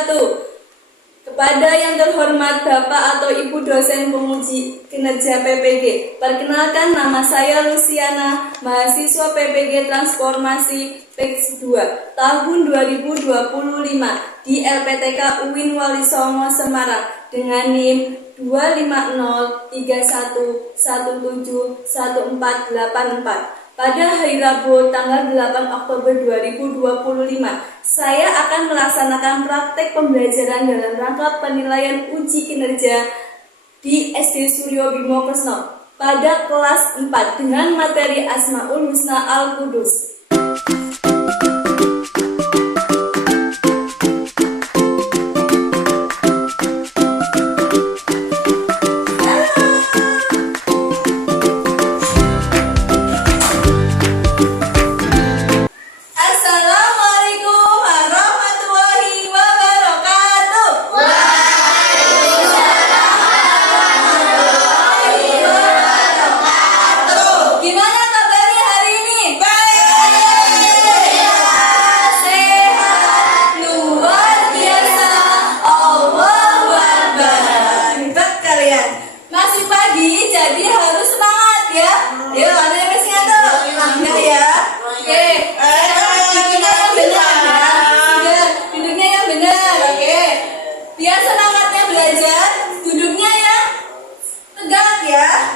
wabarakatuh. Kepada yang terhormat Bapak atau Ibu dosen penguji kinerja PPG, perkenalkan nama saya Luciana, mahasiswa PPG Transformasi PEX 2 tahun 2025 di LPTK UIN Wali Songo Semarang dengan NIM 25031171484. Pada hari Rabu tanggal 8 Oktober 2025, saya akan melaksanakan praktek pembelajaran dalam rangka penilaian uji kinerja di SD Suryo Bimo Kresno pada kelas 4 dengan materi Asmaul Husna Al-Qudus.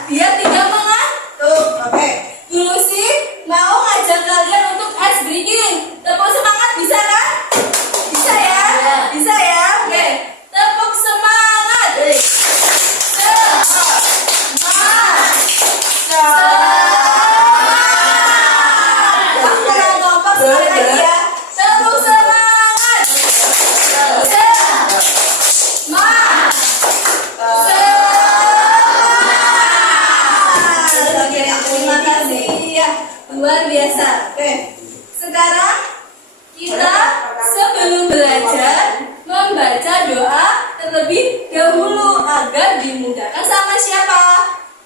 Biar tidak mengantuk. Oke. Dulu sih mau ngajak kalian untuk ice breaking. Tepuk semangat, bisa kan? Bisa ya? Bisa ya? Oke. Tepuk semangat. Semangat. Jangan kompak sekali lagi ya. Tepuk semangat. Semangat. Terima kasih ya, luar biasa. Oke, sekarang kita sebelum belajar membaca doa terlebih dahulu agar dimudahkan sama siapa?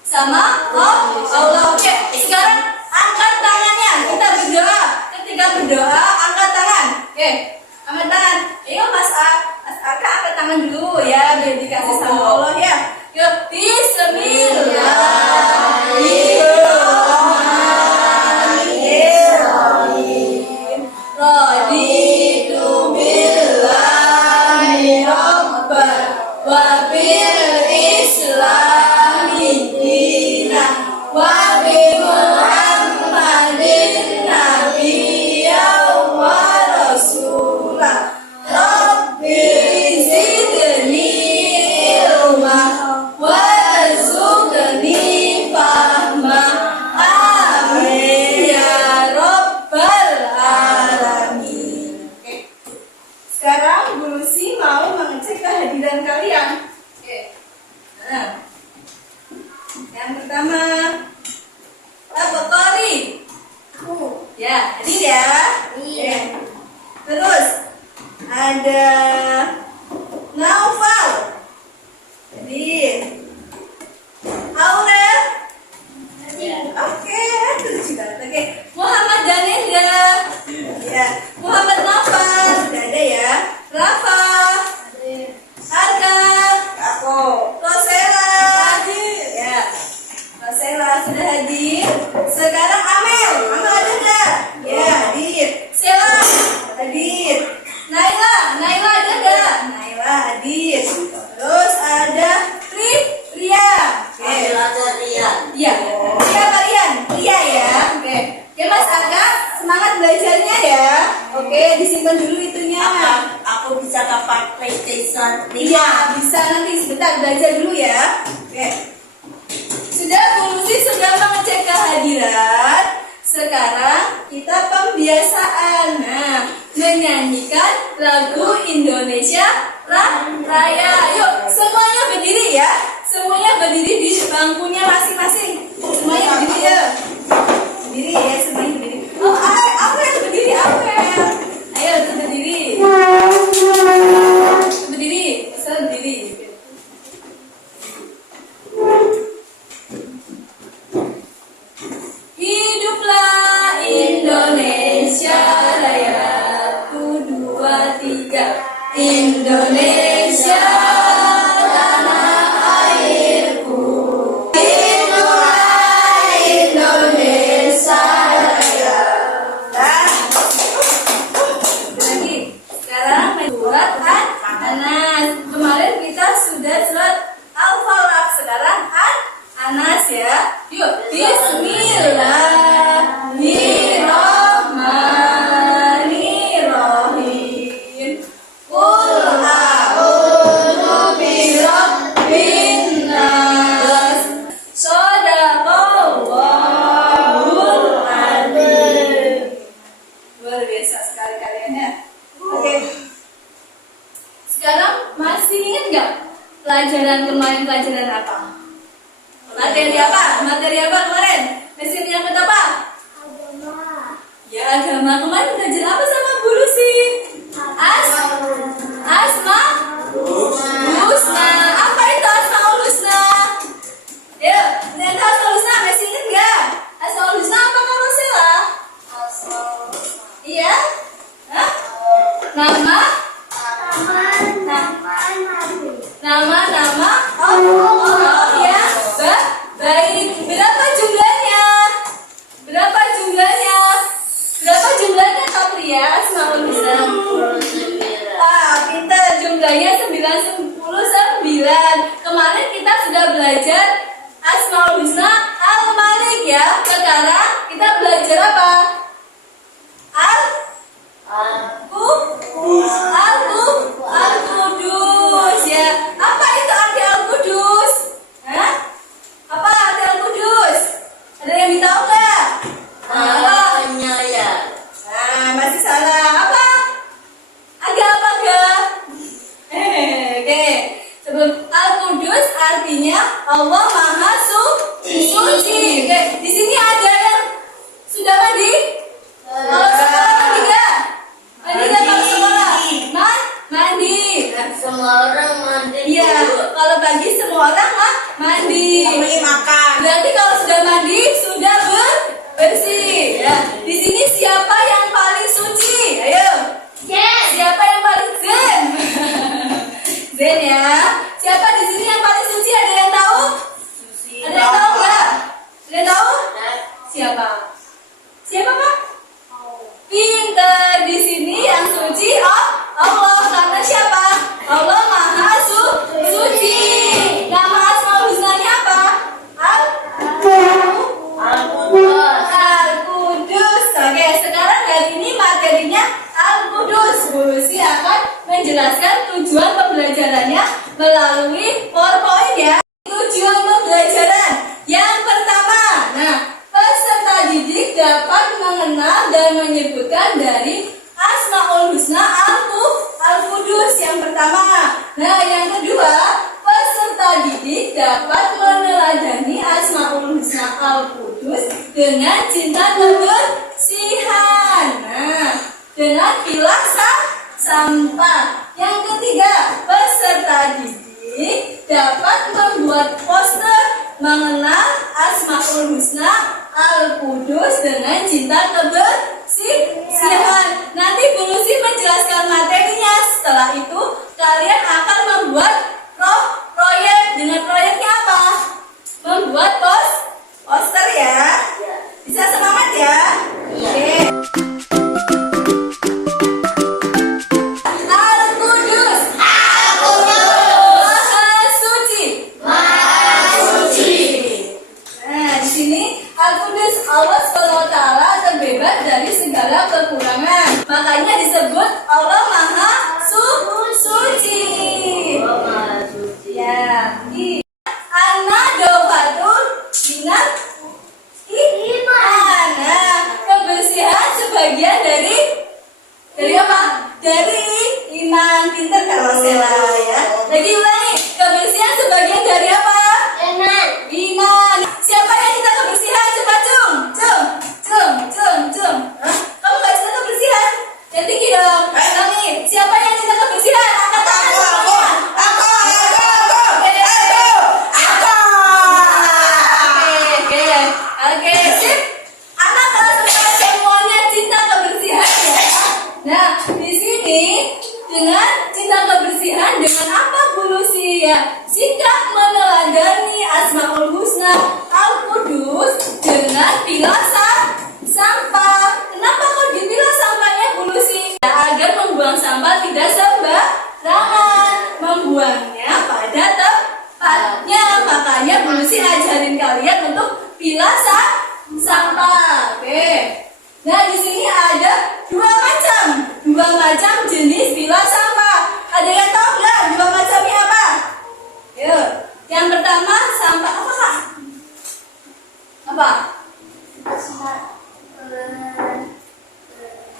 Sama Allah. Oke, sekarang angkat tangannya, kita berdoa. Ketika berdoa angkat tangan. Oke, angkat tangan. Ayo Mas Aka angkat tangan dulu ya, biar dikasih sama Allah ya. Yuk, Bismillahirrahmanirrahim. Raditu billahi rabban wa bil islami dinan wa bi Muhammadin nabiyyan wa rasulah. Rabbi zidni ilma warzuqni fahma. Amin ya rabbal alamin. Oke. Sekarang Bu Lucy mau mengecek kehadiran kalian. Oke. Nah, yang pertama, Tabakori. Ya, hadir ya. Iya. Terus ada Naufal. Hadir. Aurel. Oke, terus juga. Oke, Muhammad Danendra. Ya, Muhammad Nafal. Sudah ada ya. Rafa. Arka. Aku. Rosela. Ya. Rosela sudah hadir. Sekarang Amel. Amel ada enggak? Ya, hadir. Sela. Hadir. Naila. Naila ada enggak? Naila hadir. Terus ada Ria. Oke. Iya. Ria kalian. Ria ya. Oke. Oke Mas Arka, semangat belajarnya ya. Oke, disimpan dulu itunya. Aku bisa dapat PlayStation 5. Iya, bisa nanti sebentar belajar dulu ya. Oke. Sudah Bu Lucy sudah mengecek kehadiran. Sekarang kita pembiasaan. Nah, menyanyikan lagu Indonesia Raya. Yuk, semuanya berdiri ya. Semuanya berdiri di bangkunya masing-masing. Semuanya berdiri ya. Berdiri ya, semuanya berdiri. Oh, aku yang berdiri, aku yang. Ayo, berdiri. Berdiri, asal berdiri. Hiduplah Indonesia Raya. 1, 2, 3. Indonesia Materi apa? Materi apa kemarin? Lesson yang apa? Ya agama. Kemarin belajar apa sama Bu Lucy? Asma Husna. Apa itu Asmaul Husna? Yuk, ternyata Asmaul Husna masih ingat nggak? Asmaul Husna apa Kak Rosela? Iya? Hah? Nama oh ya. Baik. Berapa jumlahnya? Berapa jumlahnya Kak Pria? Asmaul Husna. Pintar, jumlahnya 99. Kemarin kita sudah belajar Asmaul Husna Al-Malik ya. Sekarang kita belajar apa? Al-Qudus ya. Apa itu arti Al-Qudus? Hah? Apa arti Al-Qudus? Ada yang tahu nggak? Masih salah. Apa? Agak apa gak? Oke. Sebelum Al-Qudus artinya Allah Maha Suci. Oke. Di sini ada yang sudah mandi? Kalau sekolah mandi nggak? Mandi nggak kalau sekolah? Mandi. Semua orang mandi. Iya. Kalau bagi semua orang mandi. Makan. Berarti kalau sudah mandi sudah bersih. Ya. Di sini siapa yang paling suci? Ayo. Siapa yang paling zen? Zen ya. Siapa di sini yang paling suci? Ada yang tahu? Ada yang tahu nggak? Ada yang tahu? Siapa? Siapa Pak? Pinter. Di sini yang suci Allah. Karena siapa? Allah Maha Suci. Nama Asmaul Husnanya apa? Al-Qudus. Oke, sekarang hari ini materinya Al-Qudus. Bu Lucy akan menjelaskan tujuan pembelajarannya melalui PowerPoint ya. Tujuan pembelajaran yang pertama, peserta didik dapat mengenal dan menyebutkan dari Asmaul Husna Al-Qudus yang pertama. Yang kedua, peserta didik dapat meneladani Asmaul Husna Al-Qudus dengan cinta kebersihan. Dengan pilah sampah. Yang ketiga, peserta didik dapat membuat poster mengenal Asmaul Husna Al-Qudus dengan cinta kebersihan. Nanti Bu Lucy menjelaskan materinya. Setelah itu kalian akan membuat proyek. Dengan proyeknya apa? Membuat poster ya. Bisa semangat ya. Oke. Al-Qudus. Maha suci. Di sini Al-Qudus, Allah SWT terbebas dari segala kekurangan. Makanya disebut Allah Maha Suci. Ya. An-nadawatun minal iman. Kebersihan sebagian dari apa? Dari iman. Pinter kalau Sela ya. Lagi ulangi. Kebersihan sebagian dari apa? Iman. Siapa yang cinta kebersihan? Coba cum. Kamu nggak cinta kebersihan? Yang tinggi dong. Ulangi. Siapa yang cinta kebersihan? Angkat tangan semuanya. Oke, sip. Anak kelas 4 semuanya cinta kebersihan ya. Nah, di sini dengan cinta kebersihan dengan apa Bu Lucy ya? Sikap meneladani Asmaul Husna Al-Qudus dengan pilah sampah. Kenapa kok dipilah sampahnya Bu Lucy? Ya, agar membuang sampah tidak sembarangan, membuangnya pada tempatnya. Makanya Bu Lucy ajarin kalian untuk pilah sampah. Oke. Nah, di sini ada dua macam jenis pilah sampah. Ada yang tahu nggak dua macamnya apa? Yuk. Yang pertama sampah apa Kak? Apa?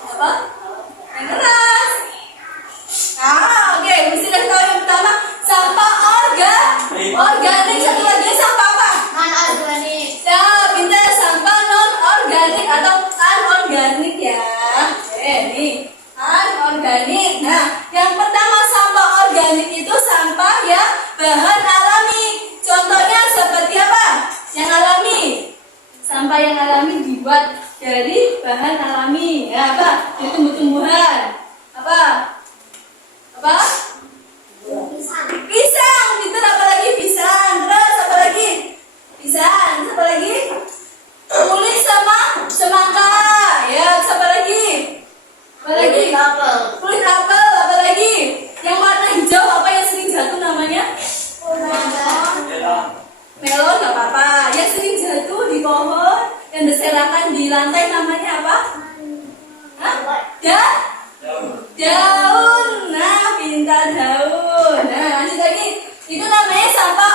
Apa? Yang keras. Oke. Mesti kasih tahu yang pertama sampah organik. Satu lagi sampah apa? dibuat dari bahan alami. Ya, apa? Dari tumbuh-tumbuhan. Apa? Apa? Pisang. Pintar, apa lagi? Pisang. Terus apa lagi? Pisang. Terus apa lagi? Kulit sama semangka. Ya, terus apa lagi? Apa lagi? Kulit apel. Apa lagi? Yang warna hijau apa yang sering jatuh namanya? Melon, nggak apa-apa. Yang sering jatuh di pohon, yang berserakan di lantai namanya apa? Hah? Daun. Nah, pintar, daun. Nah, lanjut lagi. Itu namanya sampah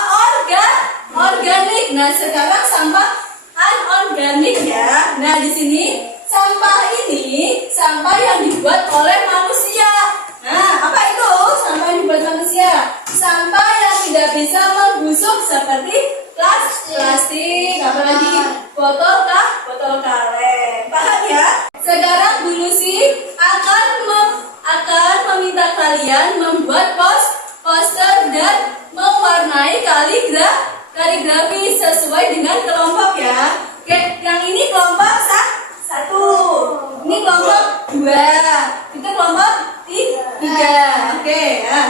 organik. Nah, sekarang sampah anorganik ya. Nah, di sini sampah ini sampah yang dibuat oleh manusia. Nah, apa itu sampah yang dibuat manusia? Sampah yang tidak bisa membusuk seperti plastik, apalagi botol kaleng. Paham ya? Sekarang Bu Lucy akan meminta kalian membuat poster dan mewarnai kaligrafi sesuai dengan kelompok ya. Oke, yang ini kelompok 1, ini kelompok 2, itu kelompok 3. Oke ya.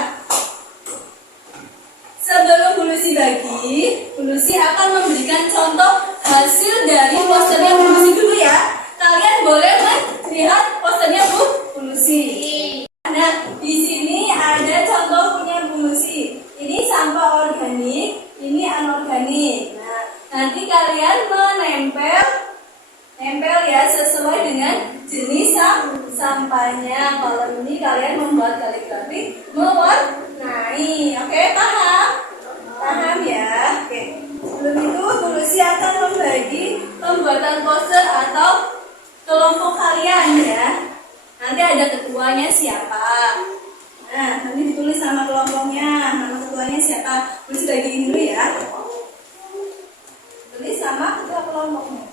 Sebelum Bu Lucy bagi, Bu Lucy akan memberikan contoh hasil dari posternya Bu Lucy dulu ya. Kalian boleh melihat posternya Bu Lucy. Nah, di sini ada contoh punya Bu Lucy. Ini sampah organik, ini anorganik. Nah, nanti kalian menempel ya sesuai dengan jenis sampahnya. Kalau ini kalian membuat kaligrafi mewarnai. Oke, paham? Paham ya? Oke. Sebelum itu Bu Lucy akan membagi pembuatan poster atau kelompok kalian ya. Nanti ada ketuanya siapa. Nah, nanti ditulis nama kelompoknya, nama ketuanya siapa. Bu Lucy bagiin dulu ya. Tulis sama ketua kelompoknya.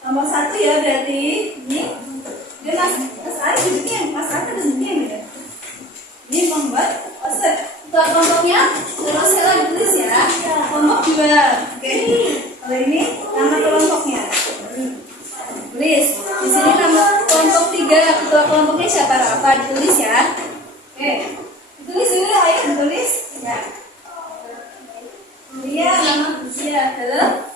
Nomor 1 ya berarti ini. Dia Mas Ari duduknya, Mas Ari duduknya ya. Ini membuat poster. Ketua kelompoknya terus saya tulis ya. Kelompok 2. Oke. Kalau ini nama kelompoknya. Tulis. Di sini nama kelompok 3. Ketua kelompoknya siapa? Rafa, ditulis ya. Oke. Ditulis dulu ayo ditulis. Ya. Iya, nama dia. Halo.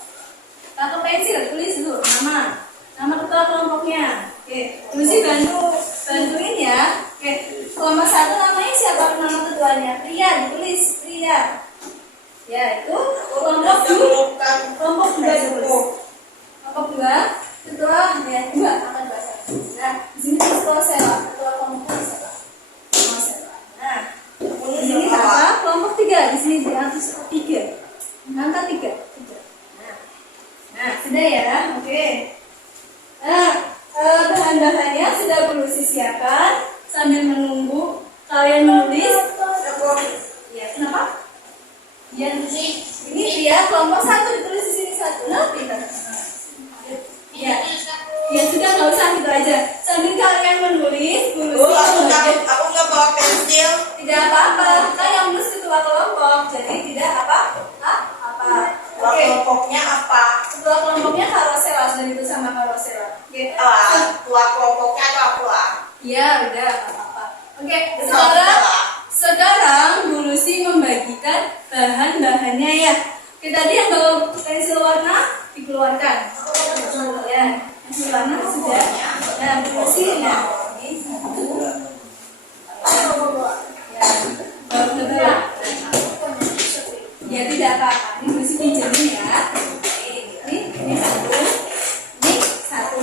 Pakai pensil, tulis dulu nama ketua kelompoknya. Oke, Bu Lucy bantuin ya. Oke, kelompok 1 namanya siapa nama ketuanya? Pria, ditulis Pria. Ya, itu kelompok 2. Kelompok 2 ditulis. Kelompok 2, ketua ya 2 akan bahasa. Nah, di sini ketua Sela, ketua kelompok siapa? Ketua Sela. Nah, di sini apa? Kelompok 3, di sini diatas 3. Angka 3. Nah, sudah ya, oke. Nah, bahan-bahannya sudah Bu Lucy siapkan. Sambil menunggu kalian menulis. Ya, kenapa? Ya, ini dia kelompok 1 ditulis di sini 1. Nah, pintar. Ya, ya sudah nggak usah gitu aja. Sambil kalian menulis, Bu Lucy. Aku nggak bawa pensil. Tidak apa-apa. Kan yang menulis ketua kelompok, jadi tidak apa-apa. Oke. Kelompoknya apa? Ketua kelompoknya Karosela, sudah itu sama Karosela. Oke. Ketua kelompoknya atau aku lah? Iya, udah nggak apa-apa. Oke, sekarang Bu Lucy membagikan bahan-bahannya ya. Oke, tadi yang bawa pensil warna dikeluarkan. Ya, pensil warna sudah. Nah, Bu Lucy ya. Ini satu. Ya, baru kedua. Ya tidak apa-apa. Ini Bu Lucy pinjemin ya. Ini satu. Ini satu.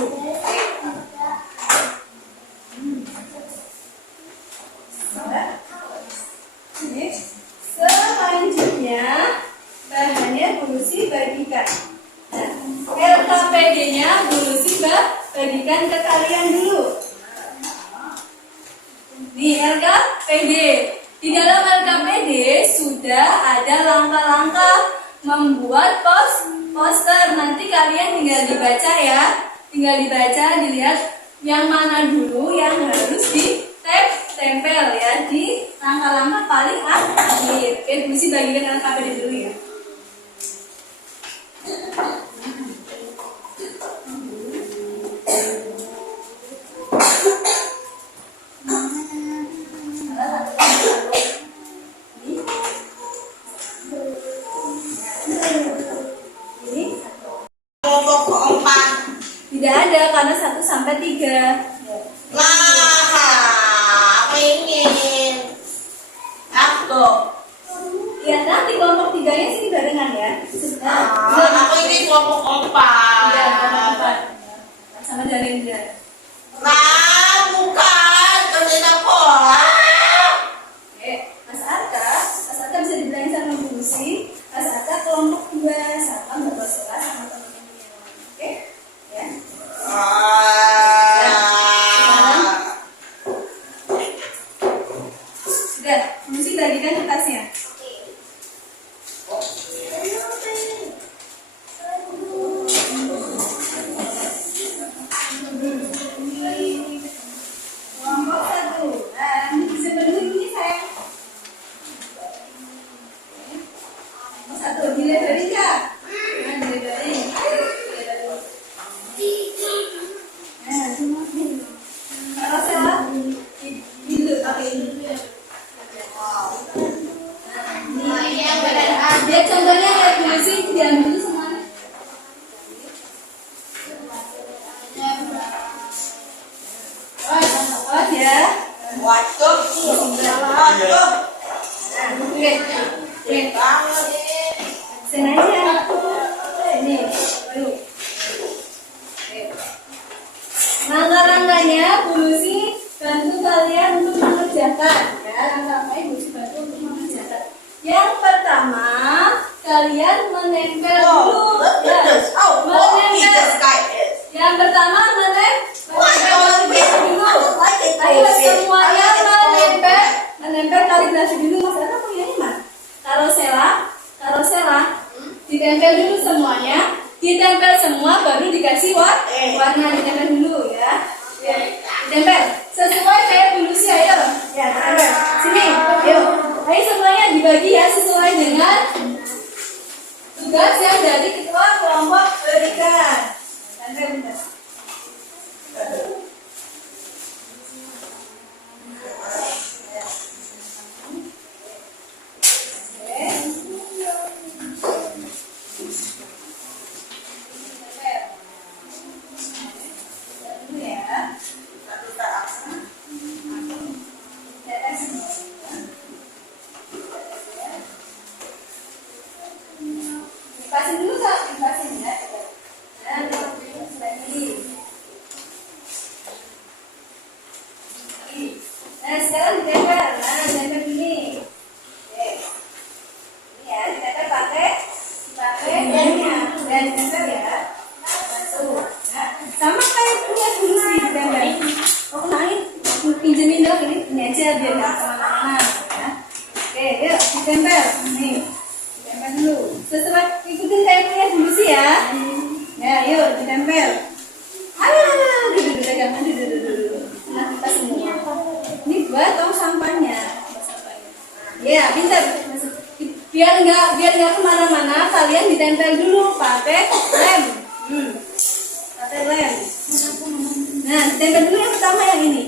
Ini selanjutnya bahannya Bu Lucy bagikan. LKPD-nya Bu Lucy bagikan ke kalian dulu. Nih LKPD. Di dalam LKPD sudah ada langkah-langkah membuat poster. Nanti kalian tinggal dibaca ya. Tinggal dibaca, dilihat yang mana dulu yang harus ditempel ya di langkah-langkah paling akhir. Oke, Bu Lucy bagikan LKPD dulu ya. Tidak ada karena 1 sampai 3. Nah, aku ingin. Aku. Ya, nanti kelompok 3-nya sini barengan ya. Aku ingin kelompok 4. Iya, kelompok 4. Sama Jalendra. Nah, bukan. Kerjain aku. Oke, Mas Arka bisa dibilangin sama Bu Lucy. Mas Arka kelompok 2 sama Mbak Rosela sama teman-temannya. Oke? Ya. Sudah, Bu Lucy bagikan kertasnya. Kelompok 1. Nah, sebenarnya ini sayang. Kelompok 1, dilihat dari enggak? Nah, dilihat dari. Nah, cuma ini. Kalau salah, dulu pakai ini. Dia contohnya kayak gini sih, diambil dulu semuanya. Oh ya. Waduh. Waduh. Oke. Sini aja. Ini, ayo. Rangka-rangkanya Bu Lucy bantu kalian untuk mengerjakan ya. Rangka-rangkanya Bu Lucy bantu untuk mengerjakan. Yang pertama, kalian menempel dulu ya. Menempel. Yang pertama menempel dulu. Ayo semuanya menempel kaligrasi dulu. Mas Eka punya ini mas. Taruh sela, ditempel dulu semuanya. Ditempel semua baru dikasih warna, ditempel dulu ya. Ya, ditempel sesuai kayak Bu Lucy, ayo. Ya, ditempel. Sini, ayo. Ayo semuanya dibagi ya sesuai dengan tugas yang dari ketua kelompok berikan. Tempel bentar. Dipasin dulu Kak, dipasin ya. Nah, lagi. Nah, sekarang ditempel. Nah, ditempel gini. Oke. Ini ya, ditempel pakai pennya. Dan ditempel ya. Satu. Nah, sama kayak punya dulu sih ditempel. Oh, naik. Pinjemin dong ini aja biar nggak kemana-mana ya. Oke, yuk ditempel. Nih. Ditempel dulu. Sesuai ikutin kayak punya dulu sih ya. Ya, yuk ditempel. Ayo, duduk. Nah, kita semua. Ini buat tong sampahnya. Ya, pintar. Biar nggak kemana-mana, kalian ditempel dulu pakai lem. Pakai lem. Nah, ditempel dulu yang pertama yang ini.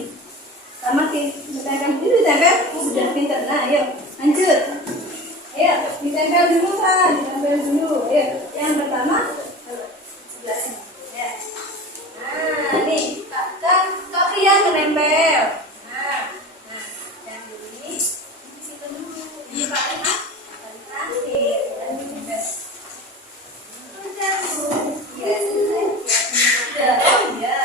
Sama ditempel dulu, ditempel. Sudah pintar. Nah, ayo lanjut. Ayo, ditempel dulu Pak, ditempel dulu. Ayo, yang pertama sebelah sini. Ya. Nah, nih, kaki yang menempel. Nah, yang ini di situ dulu. Ini paling terakhir. Dan ditempel. Udah Bu. Ya, selesai. Udah, ya.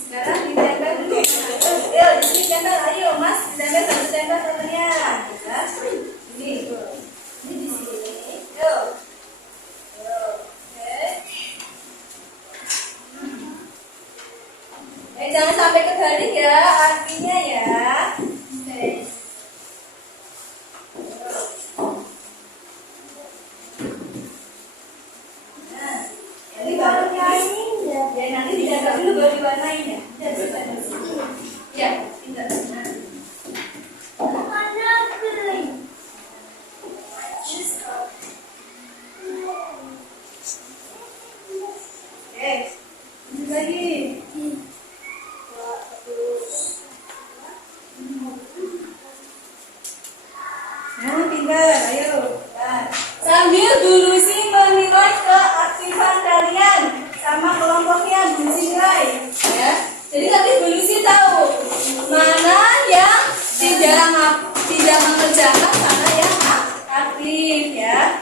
Sekarang ditempel dulu. Ayo, di sini tempel. Ayo, Mas, ditempel satu tempel temennya. Ini, ini di sini. Yuk. Oke. Jangan sampai kebalik ya, artinya ya. Oke. Nah, ini baru nyanyi. Ya, nanti ditempel dulu baru diwarnain ya. Ya, pintar. Nah. Oke, lanjut lagi. Jadi nanti Bu Lucy tahu mana yang tidak mengerjakan, mana yang aktif ya.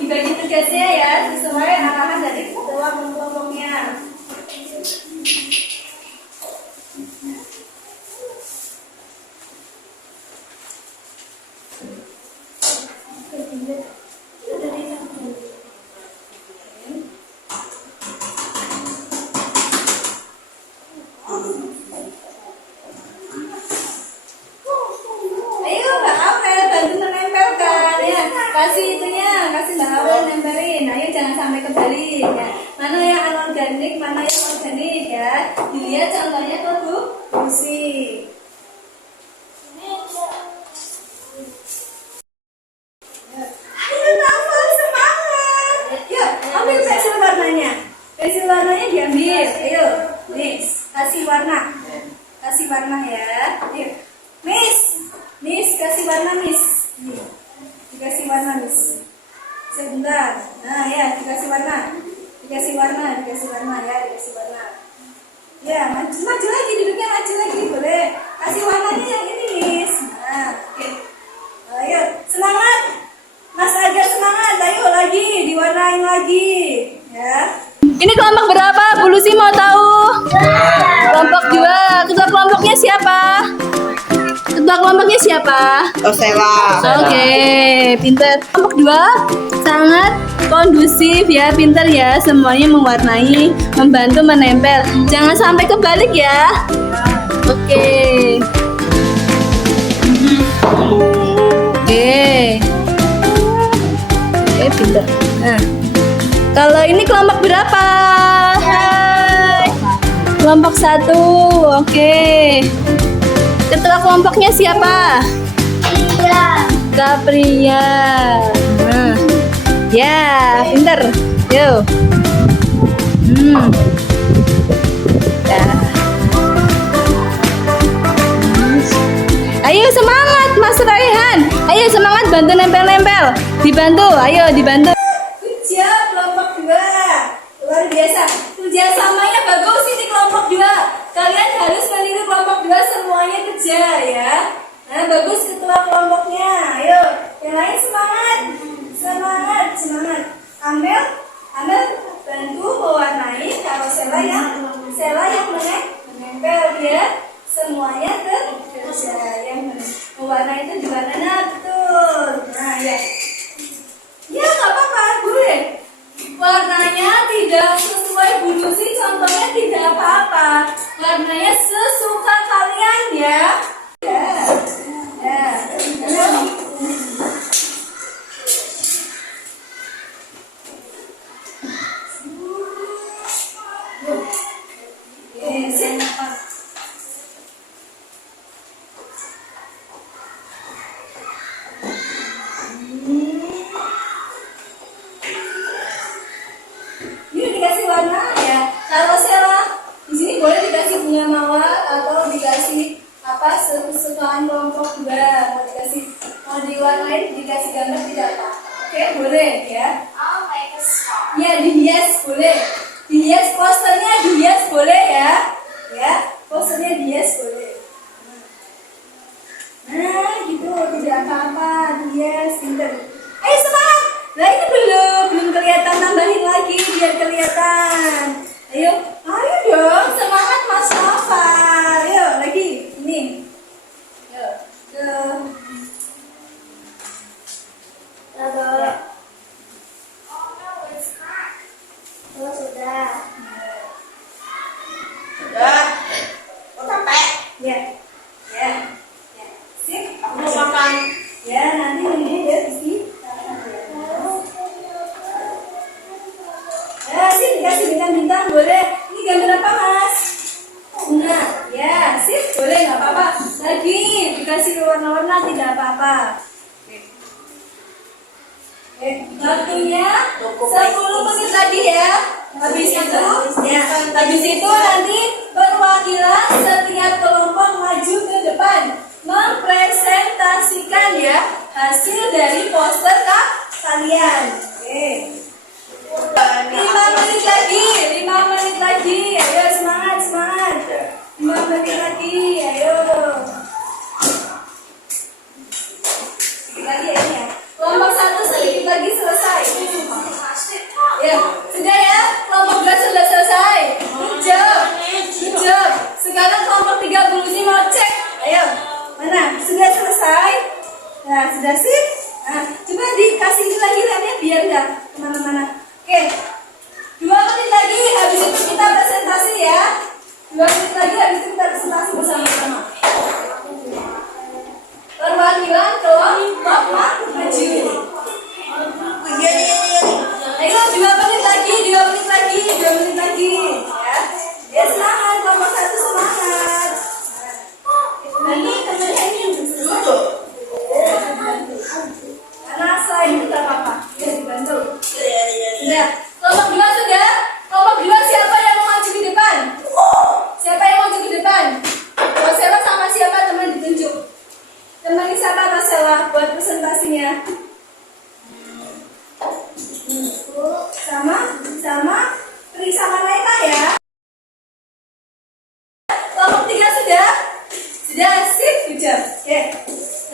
Dibagi tugasnya ya sesuai arahan dari ketua kelompoknya. Ayo Mbak Apel bantu menempelkan ya. Kasih itunya, kasih Mbak Apel nempelin. Ayo jangan sampai kebalik ya. Mana yang anorganik, mana yang organik ya. Dilihat contohnya ke Bu Lucy. Ayo nambah semangat. Yuk, ambil pensil warnanya. Pensil warnanya diambil. Ayo, Miss, kasih warna. Kasih warna ya. Ayo. Miss, kasih warna Miss. Nih, dikasih warna Miss. Sebentar. Nah ya, dikasih warna ya, dikasih warna. Ya, maju lagi, duduknya maju lagi, boleh. Kasih warnanya yang ini Miss. Nah, oke. Ayo, semangat. Mas Aga semangat, ayo lagi, diwarnain lagi. Ya. Ini kelompok berapa? Bu Lucy mau tahu. Kelompok 2. Ketua kelompoknya siapa? Ketua kelompoknya siapa? Rosella. Oke, pinter. Kelompok 2 sangat kondusif ya, pinter ya. Semuanya mewarnai, membantu menempel. Jangan sampai kebalik ya. Oke. Oke. Oke, pinter. Nah, kalau ini kelompok berapa? Hai. Kelompok 1. Oke. Ketua kelompoknya siapa? Kapria. Nah. Ya, pinter. Yuk. Ya. Ayo semangat Mas Raihan. Ayo semangat bantu nempel-nempel. Dibantu, ayo dibantu. Siap kelompok 2. Luar biasa. Kerjasamanya bagus ini kelompok 2. Kalian harus meniru kelompok 2 semuanya kerja ya. Nah, bagus ketua kelompoknya. Ayo, yang lain semangat. Semangat. Amel bantu mewarnai kalau Sela yang menempel dia semuanya kerja. Yang mewarnai itu di warnanya betul. Nah, ya. Ya, nggak apa-apa, boleh. Warnanya tidak sesuai Bu Lucy, contohnya tidak apa-apa. Warnanya sesuka kalian ya. Ya. Ini dikasih warna ya. Kalau Sela di sini boleh dikasih bunga mawar atau dikasih apa sesukaan kelompok 2. Mau diwarnain dikasih gambar tidak apa. Oke, boleh ya. Ya, dihias boleh. Dihias posternya dihias boleh ya. Ya, posternya dihias boleh. Nah, gitu tidak apa-apa, dihias pinter. Ayo semangat. Nah, ini belum kelihatan, tambahin lagi biar kelihatan. Ayo dong, semangat Mas Nova. Ayo lagi, ini. Yuk. Sudah. Kok dikasih warna-warna tidak apa-apa. Waktunya 10 menit lagi ya. Habis itu nanti perwakilan setiap kelompok maju ke depan mempresentasikan ya hasil dari poster kalian. Oke. 5 menit lagi, 5 menit lagi. Ayo semangat, semangat. 5 menit lagi, ayo. Sedikit lagi ya ini ya. Kelompok 1 sedikit lagi selesai. Ya, sudah ya. Kelompok 2 sudah selesai. Good job. Good job. Sekarang kelompok 3 Bu Lucy mau cek. Ayo. Mana? Sudah selesai? Nah, sudah sip? Nah, coba dikasih lagi remnya biar nggak kemana-mana. Oke. 2 menit lagi, habis itu kita presentasi ya. 2 menit lagi, habis itu kita presentasi bersama-sama. Perwakilan kelompok maju. Ayo 2 menit lagi, 2 menit lagi, 2 menit lagi. Ya, ya semangat, kelompok 1 semangat. Nanti temennya ini duduk. Karena selain itu tak apa-apa, ya dibantu. Sudah, kelompok 2 sudah. Kelompok 2 siapa yang mau maju ke depan? Siapa yang mau maju ke depan? Rosella sama siapa teman ditunjuk? Temani siapa Rosella buat presentasinya? Sama Tri sama Naila ya. Kelompok 3 sudah? Sudah sip, hujam. Oke.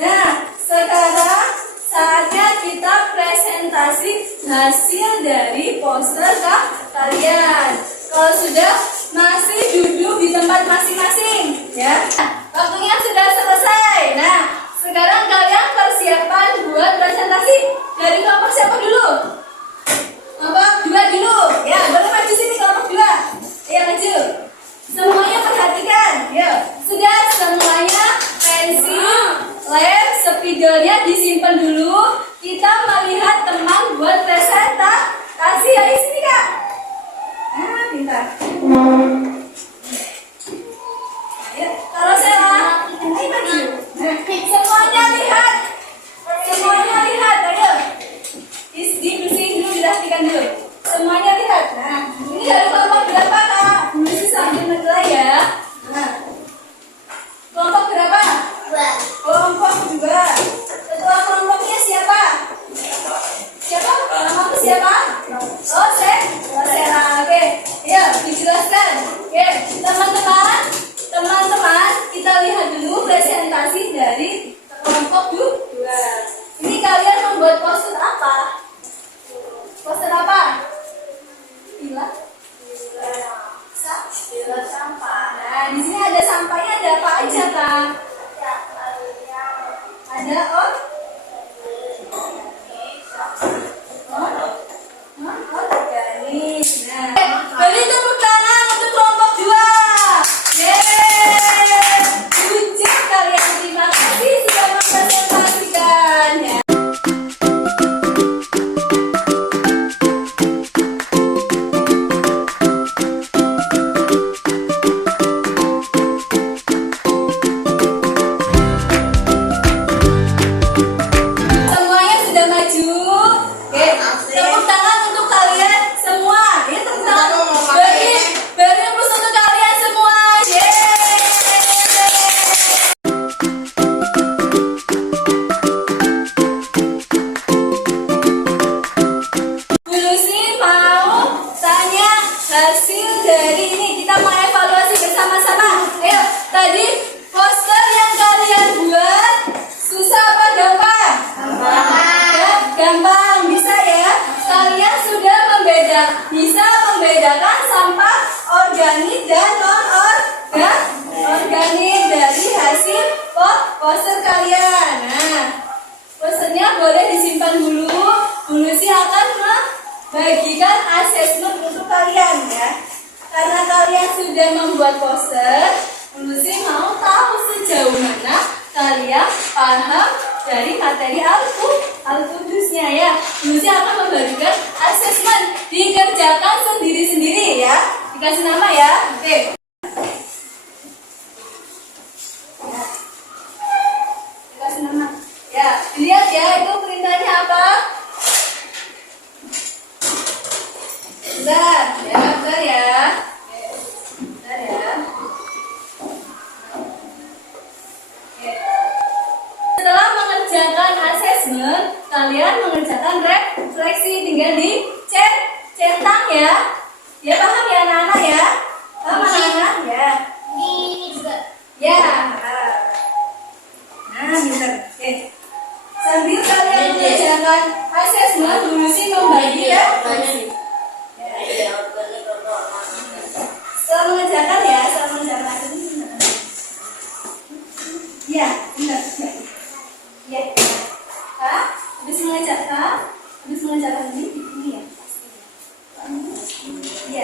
Nah, sekarang saatnya kita presentasi hasil dari poster kalian. Kalau sudah, masih duduk di tempat masing-masing ya. Waktunya sudah selesai. Nah, sekarang kalian persiapan buat presentasi. Dari kelompok siapa dulu? Kelompok 2 dulu. Ya, boleh maju sini kelompok 2. Ya, maju. Semuanya perhatikan. Yuk, sudah semuanya pensil, lem, spidolnya disimpan dulu. Kita melihat teman buat presentasi. Ayo sini Kak. Nah, pintar. Ayo, kalau saya, ayo maju. Semuanya lihat. Semuanya lihat. Ayo. Dibersihin dulu, dirapikan dulu. Semuanya lihat. Nah, ini dari kelompok berapa Kak? Mesti sambil menilai ya. Nah, kelompok berapa? 2. Kelompok 2. Ketua kelompoknya siapa? Siapa? Namaku siapa? Oh, Rosella. Oke. Ya, dijelaskan. Oke, teman-teman, kita lihat dulu presentasi dari kelompok 2. Ini kalian membuat poster apa? Poster apa? Bila sampah. Nah, di sini ada sampahnya, ada apa aja Kak? Ada organik. Nah, beri tepuk tangan untuk kelompok 2. Yeay, hujam kalian, terima kasih sudah mempresentasikan ya. Semuanya sudah maju. Oke, tepuk tangan untuk kalian semua. Ya, tepuk tangan. Beri plus untuk kalian semua. Yeay. Bu Lucy mau tanya hasil dari ini. Kita mau evaluasi bersama-sama. Ayo, tadi poster yang kalian buat susah apa gampang? Ya, gampang, bisa ya. Kalian sudah bisa membedakan sampah organik dan non-organik dari hasil poster kalian. Nah, posternya boleh disimpan dulu. Bu Lucy akan membagikan asesmen untuk kalian ya. Karena kalian sudah membuat poster, Bu Lucy mau tahu sejauh mana kalian paham dari materi Al-Qudusnya ya. Bu Lucy akan membagikan asesmen, dikerjakan sendiri-sendiri ya. Dikasih nama ya. Oke. kalian mengerjakan refleksi, tinggal centang ya. Ya paham ya anak-anak ya? Paham anak-anak ya? Ya. Nah, pintar. Oke. Sambil kalian mengerjakan asesmen, Bu Lucy membagi refleksi. Setelah mengerjakan ya, setelah mengerjakan asesmen. Ya, benar. Ya. Kak, habis mengerjakan ini ya. Iya,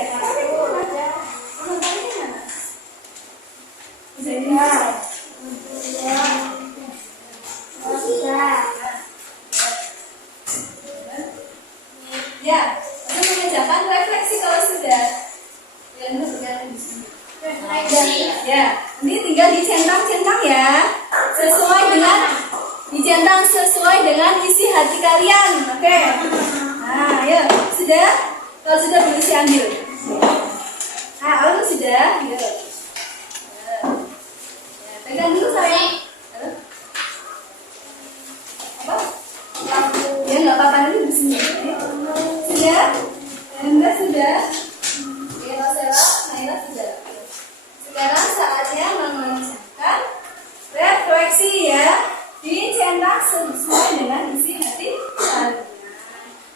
ya, untuk mengerjakan refleksi kalau sudah. Ya, ini tinggal dicentang-centang ya, dicentang sesuai dengan isi hati kalian, oke? Nah, ayo, sudah? Kalau sudah boleh diambil. Nah, kalau sudah, yuk. Pegang dulu sayang. Apa? Ya nggak apa-apa nanti di sini. Sudah? Enggak sudah. Ya Rosella, Naila sudah. Sekarang saatnya mengerjakan refleksi ya. Dicetak sesuai dengan isi hati kalian.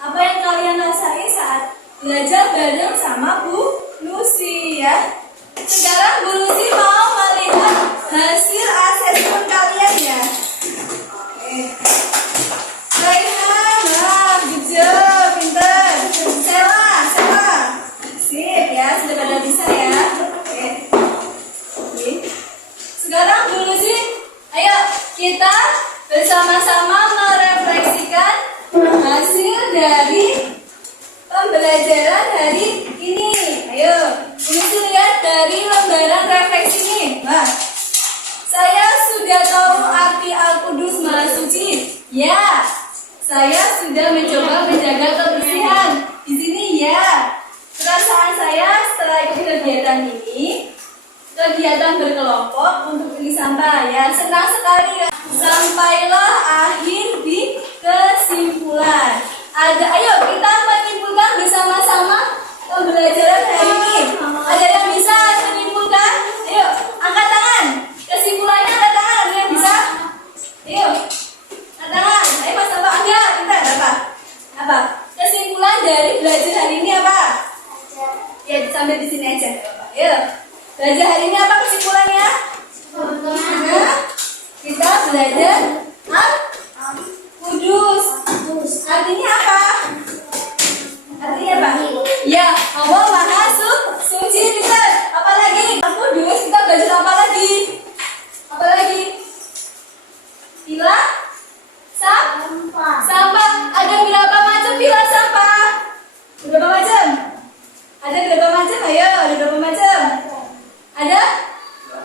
Apa yang kalian rasain saat belajar bareng sama Bu Lucy ya? Sekarang Bu Lucy mau melihat hasil asesmen kalian ya. Oke. Raihan, nah, good job, pintar. Sela. Sip ya, sudah pada bisa ya. Oke. Sekarang Bu Lucy, ayo kita bersama-sama merefleksikan hasil dari pembelajaran hari ini. Ayo, Lucy lihat dari lembaran refleksi ini. Nah, saya sudah tahu arti Al-Qudus Maha Suci. Ya, saya sudah mencoba menjaga kebersihan. Di sini ya. Perasaan saya setelah ikut kegiatan ini, kegiatan berkelompok untuk pilih sampah ya, senang sekali ya. Sampailah akhir di kesimpulan. Ayo kita menyimpulkan bersama-sama pembelajaran hari ini. Ada yang bisa menyimpulkan? Ayo angkat tangan. Kesimpulannya angkat tangan. Ada yang bisa? Ayo angkat tangan. Ayo Mas apa? Enggak. Kita apa? Kesimpulan dari belajar hari ini apa? Ya sampai di sini aja. Ayo. Belajar hari ini apa kesimpulannya? Kita belajar Al-Qudus. Artinya apa? Artinya apa? Ya, Allah Maha Suci. Bisa. Apa lagi? Al-Qudus. Kita belajar apa lagi? Apa lagi? Pilah sampah. Ada berapa macam pilah sampah? Berapa macam? Ada berapa macam? Ayo, ada berapa macam? Ada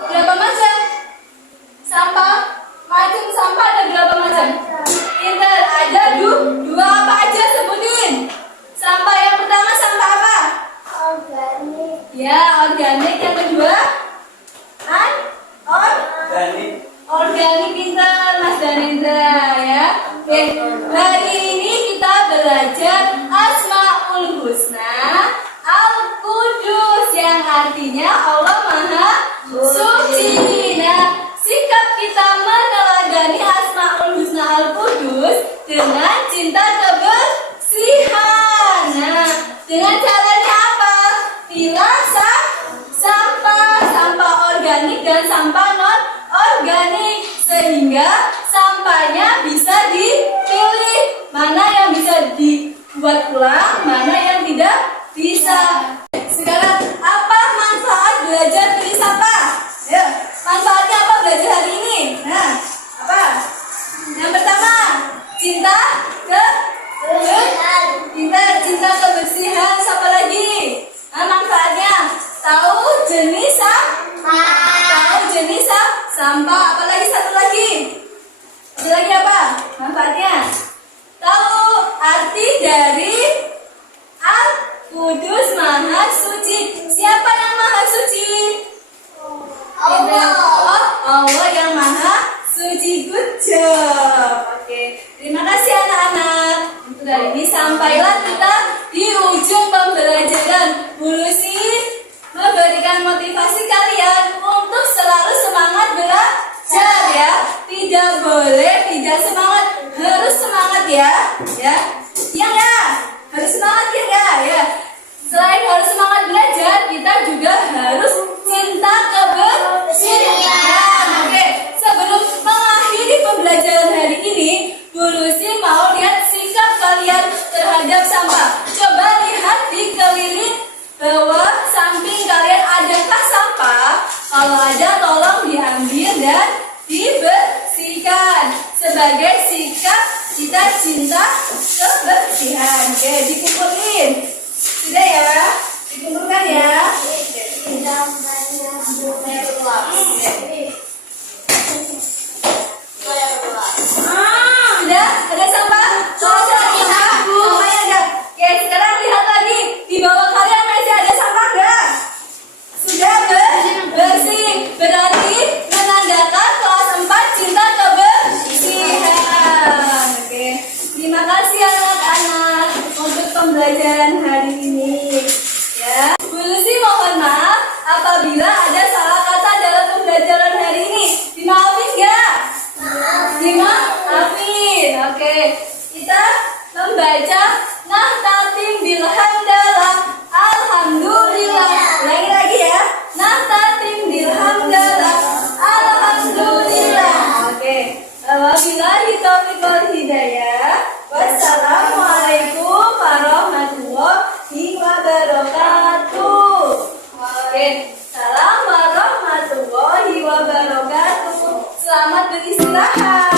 berapa macam? Macam sampah ada berapa macam? Pintar, ada dua apa aja sebutin. Sampah yang pertama sampah apa? Organik. Ya, organik. Yang kedua? Organik, pintar Mas Danendra ya. Oke, hari ini kita belajar Asmaul Husna Al-Qudus yang artinya Allah Maha Suci. Nah, sikap kita meneladani Asmaul Husna Al-Qudus dengan cinta kebersihan. Nah, dengan caranya apa? Pilah sampah organik dan sampah non organik, sehingga sampahnya bisa dipilih mana yang bisa dibuat ulang, mana yang tidak bisa. Sekarang apa manfaat belajar pilih sampah? Ya, manfaatnya apa belajar hari ini? Nah, apa? Yang pertama, cinta kebersihan. Siapa lagi? Nah, manfaatnya tahu jenis sampah. Apalagi satu lagi? Ada lagi apa? Manfaatnya tahu arti dari Al-Qudus Maha Suci. Siapa yang Maha Suci? Allah yang Maha Suci. Good job. Oke, terima kasih anak-anak. sebagai sikap kita cinta kebersihan. Oke, dikumpulin. Sudah ya? Dikumpulkan ya. Sudah? Ada sampah? Sampahnya ada. Oke, sekarang lihat lagi. Di bawah kalian masih ada sampah nggak? Sudah bersih. Berarti menandakan kelas 4 cinta kebersihan. Oke. Terima kasih anak-anak untuk pembelajaran hari ini. Ya. Bu Lucy mohon maaf apabila ada salah kata dalam pembelajaran hari ini. Dimaafin nggak? Dimaafin. Oke. Kita membaca Nahtatim bilhamdalah. Alhamdulillah. Ulangi lagi ya. Nahtatim bilhamdalah. Alhamdulillah. Oke. Wabillahi taufiq wal hidayah. Wassalamualaikum warahmatullahi wabarakatuh. Oke. Salam warahmatullahi wabarakatuh. Selamat beristirahat.